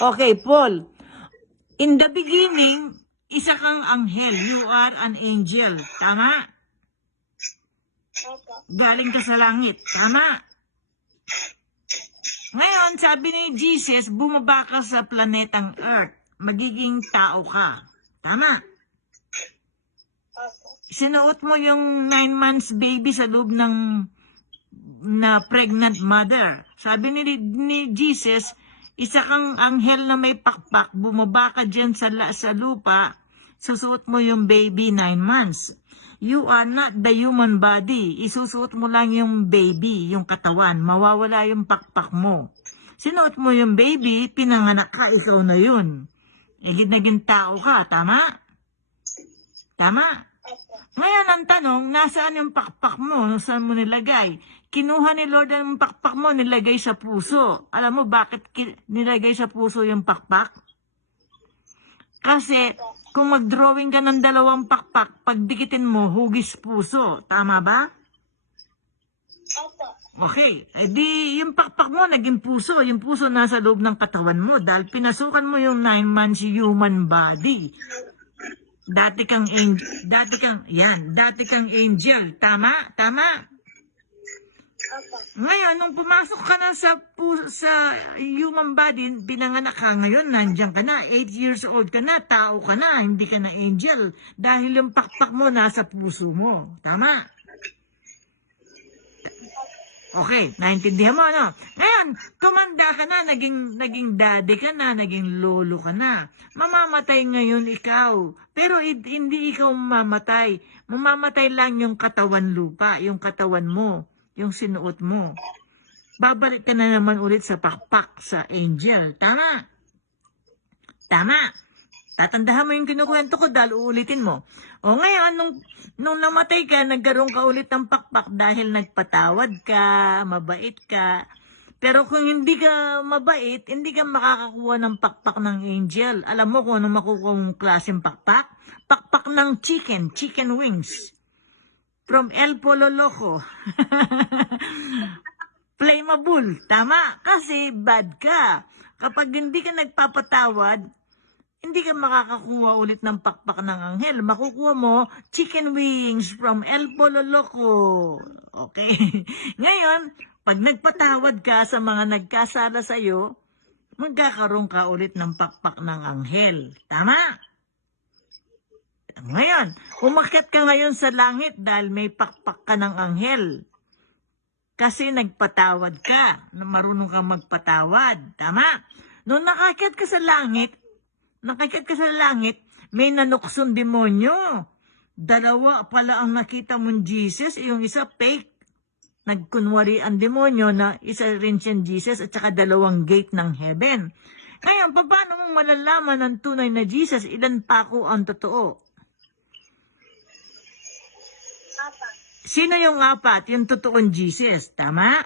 Okay, Paul. In the beginning, isa kang anghel. You are an angel. Tama? Opo. Galing ka sa langit. Tama? Ngayon, sabi ni Jesus, bumaba ka sa planetang Earth. Magiging tao ka. Tama? Opo. Sinuot mo yung 9 months baby sa loob ng na pregnant mother. Sabi ni Jesus, isa kang anghel na may pakpak, bumaba ka dyan sa lupa, susuot mo yung baby 9 months. You are not the human body. Isusuot mo lang yung baby, yung katawan. Mawawala yung pakpak mo. Sinuot mo yung baby, pinanganak ka, ikaw na yun. Naging tao ka, tama? Tama? Opo. Ngayon ang tanong, nasaan yung pakpak mo? Saan mo nilagay? Kinuha ni Lord ang pakpak mo, nilagay sa puso. Alam mo bakit nilagay sa puso yung pakpak? Kasi kung mag-drawing ka ng 2 pakpak, pagdikitin mo, hugis puso. Tama ba? Opo. Okay. Eh di, yung pakpak mo naging puso. Yung puso nasa loob ng katawan mo dahil pinasukan mo yung 9 months human body. Dati kang angel. Tama? Tama? Opo. Ngayon, nung pumasok ka na sa human body, pinanganak ka ngayon, nandiyan ka na, 8 years old ka na, tao ka na, hindi ka na angel. Dahil yung pakpak mo nasa puso mo. Tama? Okay, naintindihan mo, no? Ngayon, tumanda ka na, naging daddy ka na, naging lolo ka na. Mamamatay ngayon ikaw. Pero hindi ikaw mamamatay. Mamamatay lang yung katawan lupa, yung katawan mo, yung sinuot mo. Babalik ka na naman ulit sa pakpak, sa angel. Tama? Tama? Tatandahan mo yung kinukwento ko dahil uulitin mo. O ngayon, nung namatay ka, nagkaroon ka ulit ng pakpak dahil nagpatawad ka, mabait ka. Pero kung hindi ka mabait, hindi ka makakakuha ng pakpak ng angel. Alam mo kung ano makukuha mong klaseng pakpak? Pakpak ng chicken wings. From El Polo Loco. Flammable. Tama? Kasi bad ka. Kapag hindi ka nagpapatawad, hindi ka makakakuha ulit ng pakpak ng anghel. Makukuha mo chicken wings from El Polo Loco. Okay. Ngayon, pag nagpatawad ka sa mga nagkasala sa iyo, magkakaroon ka ulit ng pakpak ng anghel. Tama? Ngayon, umakyat ka ngayon sa langit dahil may pakpak ka ng anghel. Kasi nagpatawad ka, marunong kang magpatawad. Tama? Nung nakakyat ka sa langit, may nanuksong demonyo. 2 pala ang nakita mong Jesus, yung isa fake. Nagkunwari ang demonyo na isa rin siyang Jesus at saka 2 gate ng heaven. Ngayon, paano mong malalaman ng tunay na Jesus? Ilan pa ako ang totoo? Apat. Sino yung 4? Yung totoong Jesus. Tama?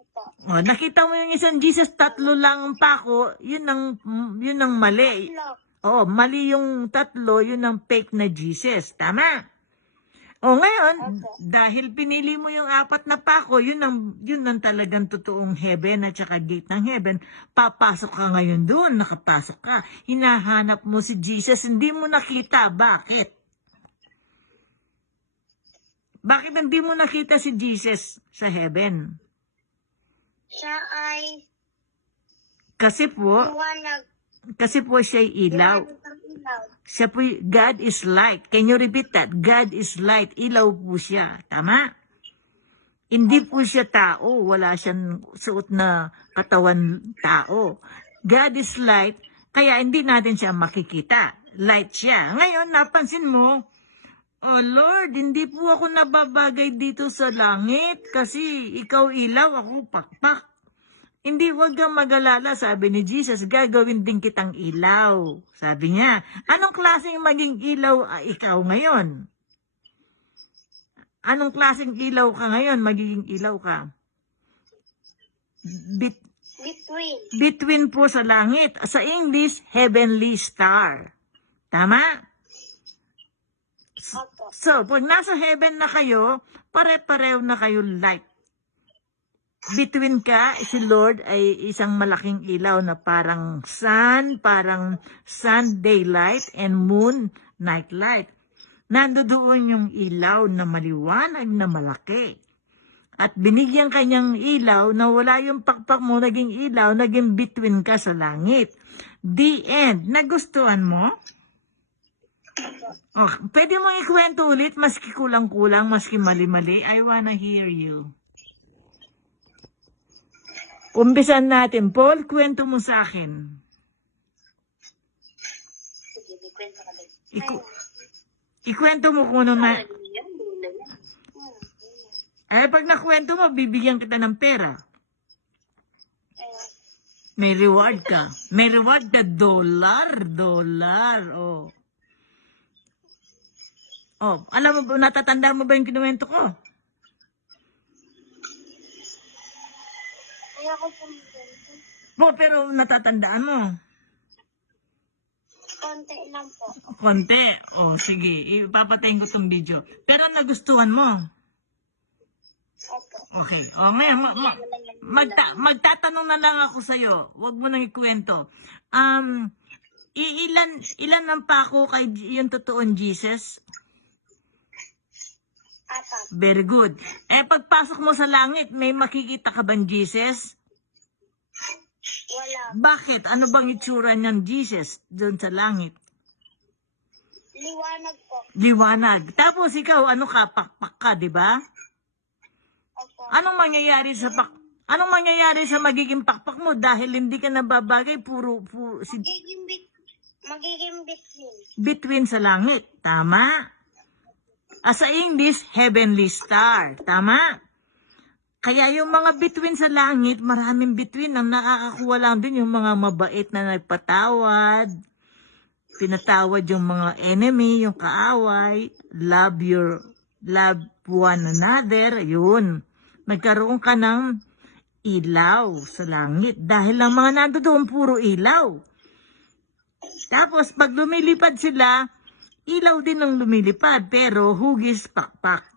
Opo. O, nakita mo yung isang Jesus, 3 lang ang pako, yun ang mali. Tatlo. Mali yung 3, yun ang fake na Jesus. Tama? O ngayon, Opo. dahil pinili mo yung 4 na pako, yun ang talagang totoong heaven at saka gate ng heaven, papasok ka ngayon doon, nakapasok ka. Hinahanap mo si Jesus, hindi mo nakita. Bakit? Bakit hindi mo nakita si Jesus sa heaven? Siya ay Kasi po siya'y ilaw. liwanag ng ilaw. Siya po, God is light. Can you repeat that? God is light. Ilaw po siya. Tama? Hindi po siya tao. Wala siyang suot na katawan tao. God is light, kaya hindi natin siya makikita. Light siya. Ngayon, napansin mo, oh Lord, hindi po ako nababagay dito sa langit kasi ikaw ilaw, ako pakpak. Hindi, huwag kang mag-alala, sabi ni Jesus, gagawin din kitang ilaw. Sabi niya, anong klaseng maging ilaw ikaw ngayon? Anong klaseng ilaw ka ngayon, magiging ilaw ka? Between. Between po sa langit. Sa English, heavenly star. Tama? Opo. So, pag nasa heaven na kayo, pare-pareho na kayo light. between ka, si Lord ay isang malaking ilaw na parang sun daylight and moon night light. Nandoon yung ilaw na maliwanag na malaki. At binigyan kanyang ilaw na wala yung pakpak mo, naging ilaw, naging between ka sa langit. The end. Nagustuhan mo? Oh, pwede mo ikwento ulit, maski kulang-kulang, maski mali-mali. I wanna hear you. Umpisan natin. Paul, kwento mo sa akin. Sige, may kwento ka din. Ikwento mo kung ano na... Yan, lola yan. Pag nakwento mo, bibigyan kita ng pera. Eh, May reward ka. May reward ka, dollar. Oh. Oh, alam mo ba, natatanda mo ba yung kinuwento ko? kaya ko po kwento. Pero natatandaan mo. Konti lang po. Konti. Oh, sige. Ipapatayin ko tong video. Pero nagustuhan mo. Opo. Okay. Oh, magtatanong na lang ako sa'yo. Huwag mo nang ikwento. Ilan ang pako kay yung totoong Jesus? Apat. Very good. Pagpasok mo sa langit, may makikita ka bang Jesus? Wala. Bakit? Ano bang itsura ng Jesus doon sa langit? Liwanag po. Liwanag. Tapos ikaw, ano ka? Pakpak ka, di ba? Opo. Anong mangyayari sa magiging pakpak mo dahil hindi ka nababagay Magiging between. between sa langit. Tama? Sa English, heavenly star. Tama? Kaya yung mga between sa langit, maraming between. Ang nakakakuha lang din yung mga mabait na nagpatawad. Pinatawad yung mga enemy, yung kaaway. Love one another. Yun. Nagkaroon ka ng ilaw sa langit. Dahil ang mga nando doon, puro ilaw. Tapos, pag lumilipad sila, ilaw din ang lumilipad. Pero, hugis pakpak.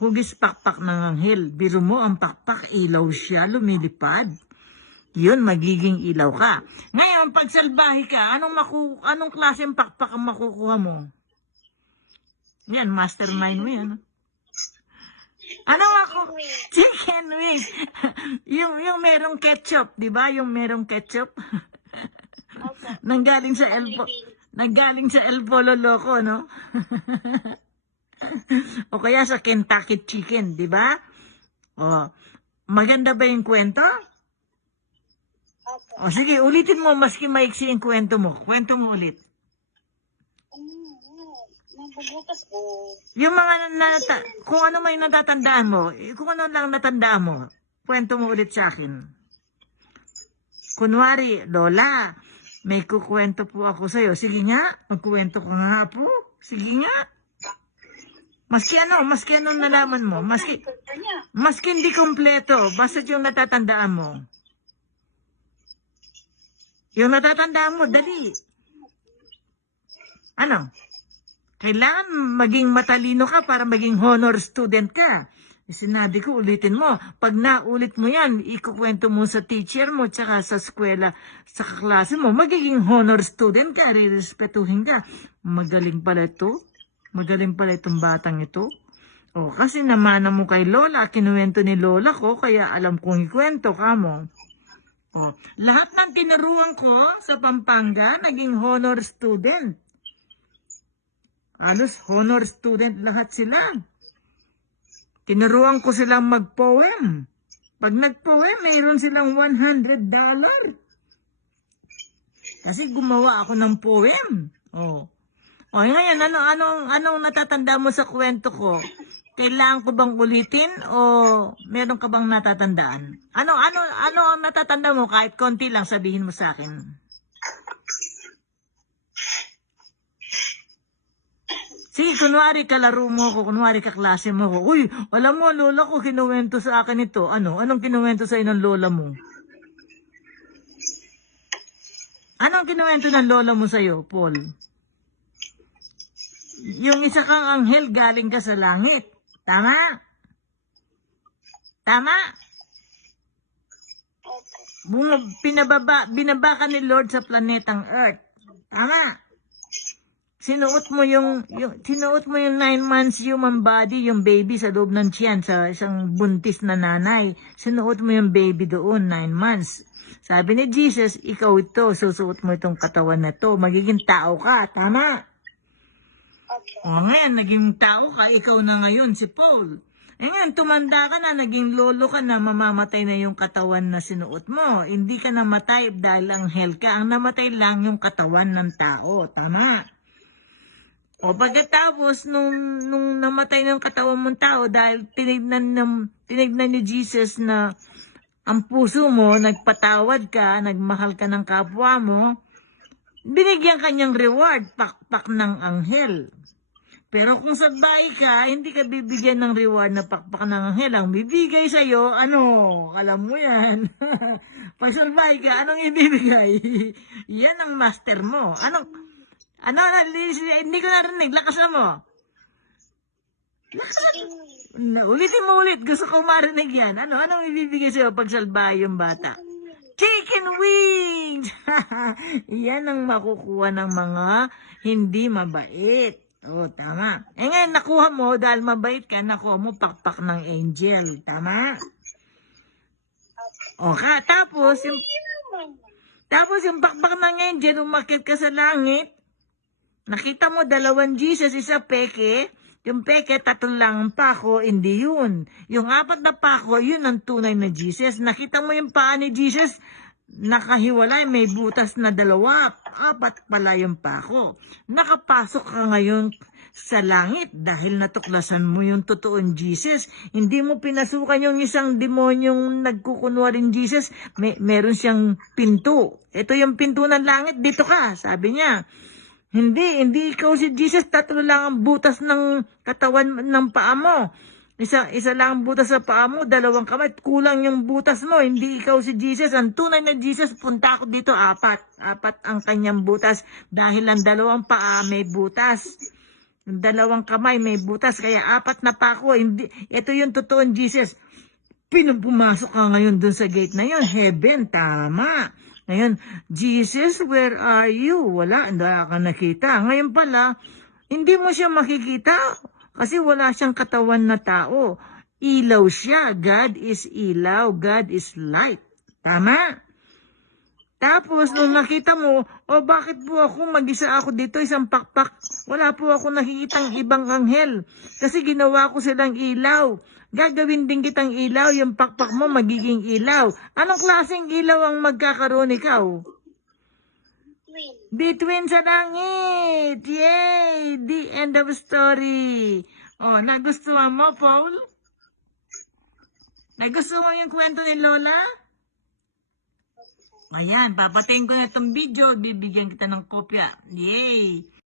Hugis pakpak ng anghel. Biro mo, ang pakpak, ilaw siya, lumilipad. Yun, magiging ilaw ka. Ngayon, pag salbahe ka, anong klaseng pakpak ang makukuha mo? Yan, mastermind mo yan. Anong ako? Chicken wings. yung merong ketchup, di ba? Yung merong ketchup. Opo. Nanggaling sa El Polo Loco, no? O kaya sa Kentucky Chicken, di ba? O, maganda ba yung kwento? Opo. O sige, ulitin mo maski maiksi yung kwento mo. Kwento mo ulit. Nabubutas po. Yung mga kung ano may natatandaan mo, kung ano lang natandaan mo, kwento mo ulit sa akin. Kunwari, Lola, may kukwento po ako sa'yo. Sige nga, magkuwento ko nga po. Sige nga. Maski ano nalaman mo, maski hindi kompleto, basta yung natatandaan mo. Yung natatandaan mo, dali. Ano? Kailangan maging matalino ka para maging honor student ka. Sinabi ko, ulitin mo. Pag naulit mo yan, ikukwento mo sa teacher mo, tsaka sa eskwela, sa klase mo, magiging honor student ka, rirespetuhin ka. Magaling pala ito. Magaling pala itong batang ito. O, kasi namana mo kay Lola, kinuwento ni Lola ko, kaya alam kong ikwento ka mo. O, lahat ng tinuruan ko sa Pampanga, naging honor student. Halos honor student lahat sila. Tinuruan ko silang mag-poem. Pag nag-poem, mayroon silang $100. Kasi gumawa ako ng poem. O ngayon, anong natatanda mo sa kwento ko? Kailangan ko bang ulitin o meron ka bang natatandaan? Ano ang natatanda mo? Kahit konti lang sabihin mo sa akin. Sige, kunwari kalaro mo ako, kunwari kaklase mo ako. Uy, alam mo, lola ko kinuwento sa akin ito. Anong kinuwento sa'yo ng lola mo? Anong kinuwento ng lola mo sa'yo, Paul? Yung isa kang anghel galing ka sa langit. Tama? Tama? Opo. Binaba ka ni Lord sa planetang Earth. Tama? Sinuot mo yung 9 months human body, yung baby sa loob ng tiyan sa isang buntis na nanay. Sinuot mo yung baby doon, 9 months. Sabi ni Jesus, ikaw ito, susuot mo itong katawan na to, magiging tao ka, tama? Opo. O ngayon, naging tao ka, ikaw na ngayon, si Paul. E ngayon, tumanda ka na, naging lolo ka na, mamamatay na yung katawan na sinuot mo. Hindi ka namatay dahil anghel ka, ang namatay lang yung katawan ng tao, tama? O pagkatapos, nung namatay ng katawan mong tao dahil tinignan ni Jesus na ang puso mo, nagpatawad ka, nagmahal ka ng kapwa mo, binigyan kanyang reward, pakpak ng anghel. Pero kung salbahe ka, hindi ka bibigyan ng reward na pakpak ng anghel. Ang bibigay sa'yo, alam mo yan. Pag salbahe ka, anong ibibigay? Yan ang master mo. Hindi ko narinig. Lakasan mo. Ulitin mo ulit. Gusto ko marinig yan. Anong ibibigay sa'yo pag salbahe yung bata? Chicken wings! Yan ang makukuha ng mga hindi mabait. Tama. Ngayon, nakuha mo, dahil mabait ka, nakuha mo pakpak ng angel. Tama? Tapos yung pakpak ng angel, umakit ka sa langit, nakita mo 2 Jesus, isa peke. Yung peke, 3 lang ang pako, hindi yun. Yung 4 na pako, yun ang tunay na Jesus. Nakita mo yung paa ni Jesus, nakahiwalay, may butas na 2. 4 pala yung pako. Nakapasok ka ngayon sa langit dahil natuklasan mo yung totoong Jesus. Hindi mo pinasukan yung isang demonyong nagkukunwaring Jesus. Meron siyang pinto. Ito yung pinto ng langit, dito ka, sabi niya. Hindi ikaw si Jesus, 3 lang ang butas ng katawan ng paa mo. Isa lang ang butas sa paa mo, 2 kamay, kulang yung butas mo, hindi ikaw si Jesus. Ang tunay na Jesus, punta ako dito, 4 ang kanyang butas, dahil ang 2 paa may butas. Yung 2 kamay may butas, kaya 4 na pa ako. Ito yung totoong Jesus. Pumasok ka ngayon dun sa gate na yun, heaven, tama. Ngayon, Jesus, where are you? Wala, hindi ka nakita. Ngayon pala, hindi mo siya makikita kasi wala siyang katawan na tao. Ilaw siya. God is ilaw. God is light. Tama? Tapos, nung nakita mo, bakit po ako, mag-isa ako dito, isang pakpak, wala po ako nakikitang ibang anghel. Kasi ginawa ko silang ilaw. Gagawin din kitang ilaw, yung pakpak mo magiging ilaw. Anong klaseng ilaw ang magkakaroon ikaw? Between sa langit. Yay! The end of story. Nagustuhan mo, Paul? Nagustuhan mo yung kwento ni Lola? Ayan, papatayin ko na itong video. Bibigyan kita ng kopya. Yay!